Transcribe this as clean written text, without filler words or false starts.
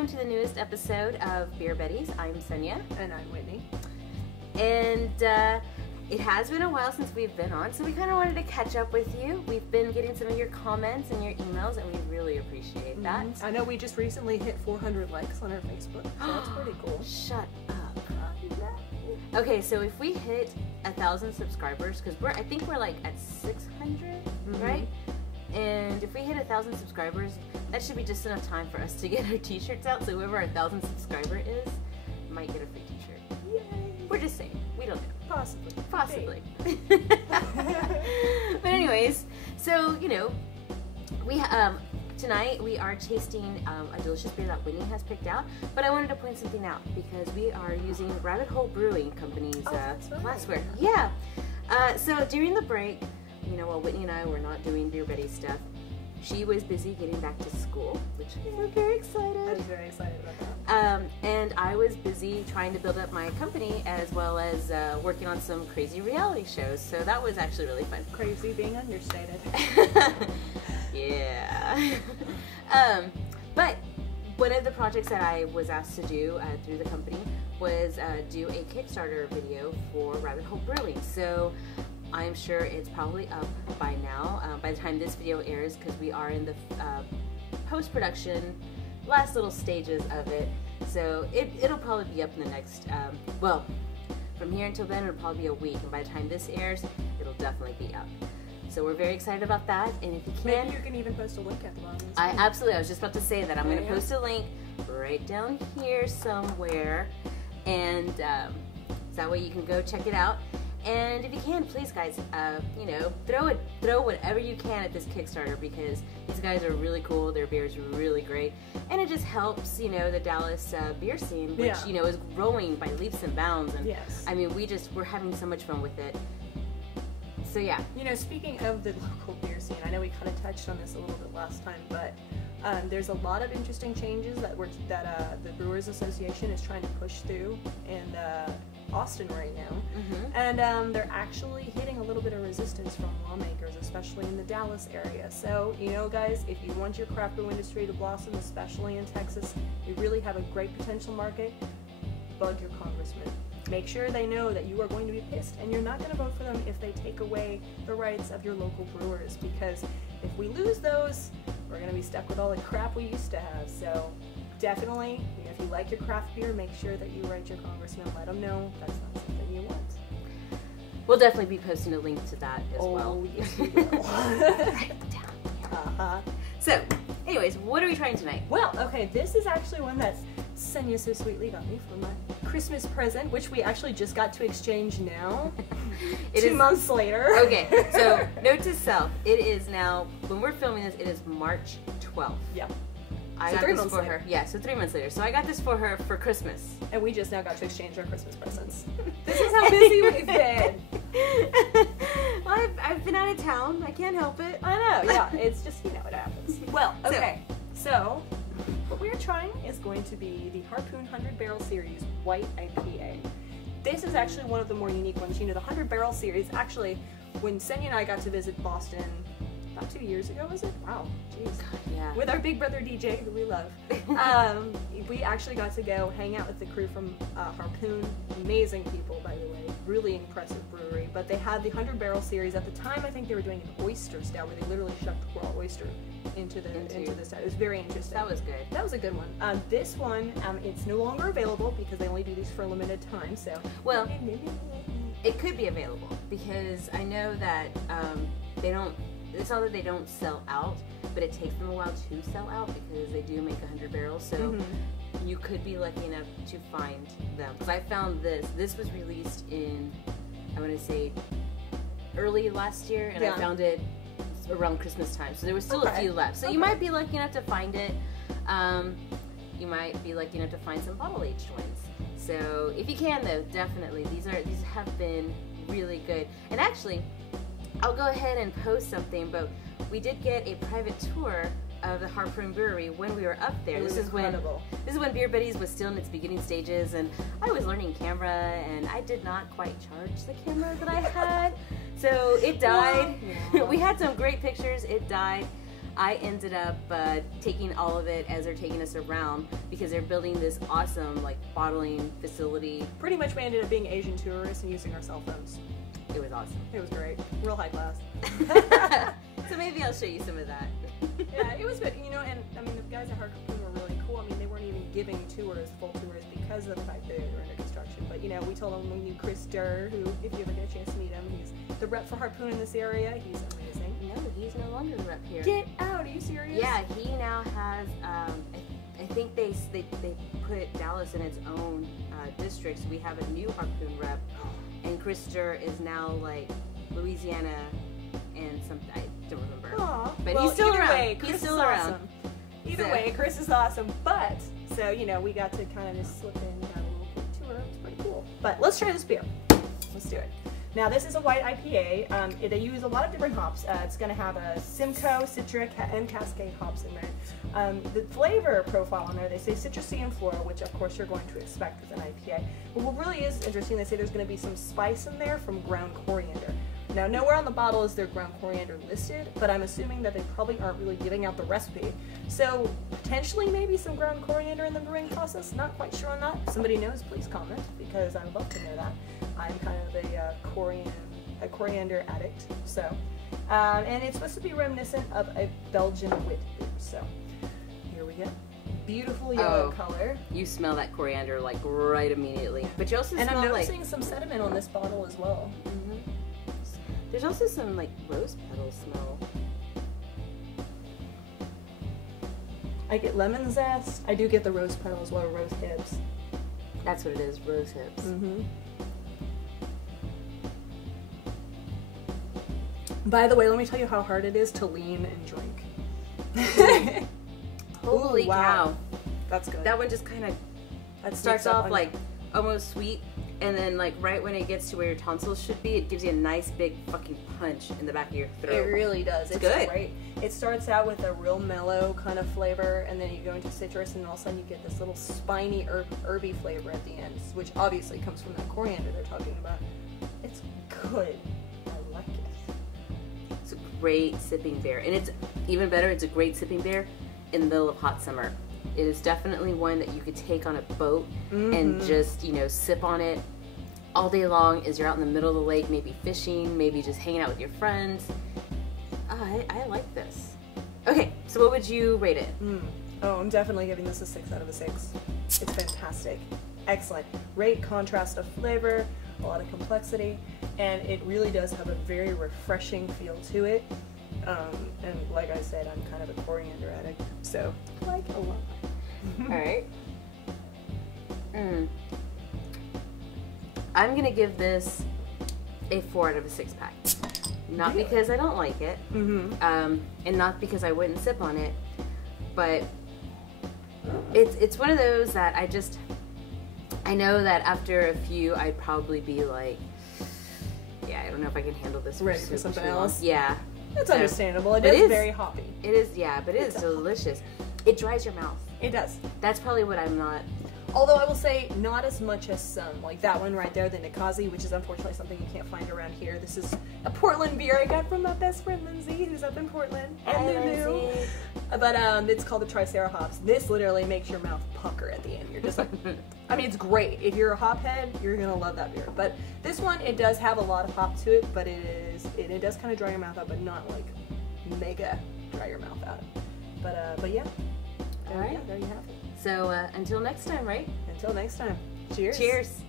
welcome to the newest episode of Beer Buddies. I'm Sonia. And I'm Whitney. And it has been a while since we've been on, so we kind of wanted to catch up with you. We've been getting some of your comments and your emails, and we really appreciate that. I know we just recently hit 400 likes on our Facebook, so that's pretty cool. Shut up. Okay, so if we hit 1,000 subscribers, because I think we're like at 600, right? And if we hit 1,000 subscribers, that should be just enough time for us to get our t-shirts out. So whoever our 1,000 subscriber is might get a free t-shirt. Yay! We're just saying. We don't know. Possibly. But anyways, so, you know, we tonight we are tasting a delicious beer that Whitney has picked out. But I wanted to point something out because we are using Rabbit Hole Brewing Company's glassware. Yeah. So during the break, you know, while Whitney and I were not doing Beer Buddy stuff, she was busy getting back to school, which we're very excited. I was very excited about that. And I was busy trying to build up my company as well as working on some crazy reality shows. So that was actually really fun. Crazy being understated. Yeah. But one of the projects that I was asked to do through the company was do a Kickstarter video for Rabbit Hole Brewing. So I'm sure it's probably up by now, by the time this video airs, because we are in the post-production, last little stages of it. So it'll probably be up in the next, well, from here until then, it'll probably be a week. And by the time this airs, it'll definitely be up. So we're very excited about that. And if you can... Maybe you can even post a link at the bottom. Absolutely. I was just about to say that. I'm going to post a link right down here somewhere. And so that way you can go check it out. And if you can, please, guys, you know, throw whatever you can at this Kickstarter because these guys are really cool. Their beer is really great, and it just helps, you know, the Dallas beer scene, which you know is growing by leaps and bounds. And I mean, we're having so much fun with it. So yeah, you know, speaking of the local beer scene, I know we kind of touched on this a little bit last time, but there's a lot of interesting changes that the Brewers Association is trying to push through in Austin right now, and they're actually hitting a little bit of resistance from lawmakers, especially in the Dallas area. So, you know, guys, if you want your craft brew industry to blossom, especially in Texas, you really have a great potential market, bug your congressman. Make sure they know that you are going to be pissed, and you're not going to vote for them if they take away the rights of your local brewers, because if we lose those, we're going to be stuck with all the crap we used to have. So definitely, you know, if you like your craft beer, make sure that you write your congressman, let them know that's not something you want. We'll definitely be posting a link to that as well. Oh, yes, we will. Write it down. So, anyways, what are we trying tonight? Well, okay, this is actually one that Sonia so sweetly got me for my Christmas present, which we actually just got to exchange now. 2 months later. Okay, so note to self, it is now, when we're filming this, it is March 12th. Yep. I got this for her. Yeah, so 3 months later. So I got this for her for Christmas. And we just now got to exchange our Christmas presents. This is how busy we've been. Well, I've been out of town. I can't help it. I know, yeah. It's just, you know, it happens. Well, okay. So what we're trying is going to be the Harpoon 100 Barrel Series White IPA. This is actually one of the more unique ones. You know, the 100 Barrel Series, actually, when Sonia and I got to visit Boston about 2 years ago, was it? Wow, jeez. Yeah. With our big brother DJ, who we love. We actually got to go hang out with the crew from Harpoon. Amazing people, by the way. Really impressive brewery. But they had the 100 Barrel Series. At the time, I think they were doing an oyster stout where they literally shoved raw oyster into the stout. It was very interesting. That was good. That was a good one. This one, it's no longer available because they only do these for a limited time. So, well, it could be available because I know that they don't. It's not that they don't sell out, but it takes them a while to sell out because they do make 100 barrels. So you could be lucky enough to find them. Because I found this. This was released in, I want to say, early last year, and I found it around Christmas time. So there was still a few left. So you might be lucky enough to find it. You might be lucky enough to find some bottle-aged ones. So if you can, though, definitely. These have been really good. And actually, I'll go ahead and post something, but we did get a private tour of the Harpoon Brewery when we were up there. This is when Beer Buddies was still in its beginning stages, and I was learning camera, and I did not quite charge the camera that I had, so it died. We had some great pictures. It died. I ended up taking all of it as they're taking us around because they're building this awesome like bottling facility. Pretty much we ended up being Asian tourists and using our cell phones. It was awesome. It was great. Real high class. So maybe I'll show you some of that. Yeah, it was good. You know, and I mean, the guys at Harpoon were really cool. I mean, they weren't even giving tours, full tours, because of the fact that they were under construction. But, you know, we told them we knew Chris Durr, who, if you ever get a chance to meet him, he's the rep for Harpoon in this area. He's amazing. No, he's no longer the rep here. Get out! Are you serious? Yeah, he now has, I think they put Dallas in its own district, so we have a new Harpoon rep. And Chris Durr is now, like, Louisiana and some, I don't remember. Aww. But well, he's still either around. Way, He's Chris still is around. Awesome. Either So. way, Chris is awesome. But, so, you know, we got to kind of just slip in and have a little quick tour. It was pretty cool. But let's try this beer. Let's do it. Now, this is a white IPA. They use a lot of different hops. It's going to have a Simcoe, Citric, and Cascade hops in there. The flavor profile on there, they say citrusy and floral, which of course you're going to expect with an IPA. But what really is interesting, they say there's going to be some spice in there from ground coriander. Now, nowhere on the bottle is there ground coriander listed, but I'm assuming that they probably aren't really giving out the recipe. So, potentially maybe some ground coriander in the brewing process. Not quite sure on that. If somebody knows, please comment, because I would love to know that. I'm kind of a coriander addict, so. And it's supposed to be reminiscent of a Belgian wit beer, so. Here we go. Beautiful yellow color. You smell that coriander, like, right immediately. But you also smell, and I'm like... noticing some sediment on this bottle as well. Mm-hmm. There's also some, like, rose petal smell. I get lemon zest. I do get the rose petal as well, rose hips. That's what it is, rose hips. Mm-hmm. By the way, let me tell you how hard it is to lean and drink. Holy cow. That's good. That one just kind of starts off, like, almost sweet. And then, like, right when it gets to where your tonsils should be, it gives you a nice big fucking punch in the back of your throat. It really does. It's good. Great. It starts out with a real mellow kind of flavor, and then you go into citrus, and all of a sudden you get this little spiny herby flavor at the end, which obviously comes from that coriander they're talking about. It's good. I like it. It's a great sipping beer. And it's even better, it's a great sipping beer in the middle of hot summer. It is definitely one that you could take on a boat and just, you know, sip on it all day long as you're out in the middle of the lake, maybe fishing, maybe just hanging out with your friends. Oh, I like this. Okay, so what would you rate it? Oh, I'm definitely giving this a 6 out of a 6. It's fantastic. Excellent. Great contrast of flavor, a lot of complexity, and it really does have a very refreshing feel to it. And like I said, I'm kind of a coriander addict, so I like it a lot. All right. I'm gonna give this a 4 out of a 6 pack. Not Really? because I don't like it, and not because I wouldn't sip on it, but it's one of those that I know that after a few I'd probably be like, yeah, I don't know if I can handle this. Ready for something else? Yeah. That's So, understandable. It but is very hoppy. It is, yeah, but it is delicious. It dries your mouth. It does. That's probably what I'm not. Although I will say, not as much as some. Like that one right there, the Nikazi, which is unfortunately something you can't find around here. This is a Portland beer I got from my best friend Lindsay, who's up in Portland. And Lulu. But it's called the Tricera hops. This literally makes your mouth pucker at the end. You're just like, I mean, it's great. If you're a hop head, you're gonna love that beer. But this one, it does have a lot of hop to it, but it does kind of dry your mouth out, but not like mega dry your mouth out. But yeah. All right. There you have it. So until next time, right? Until next time. Cheers. Cheers.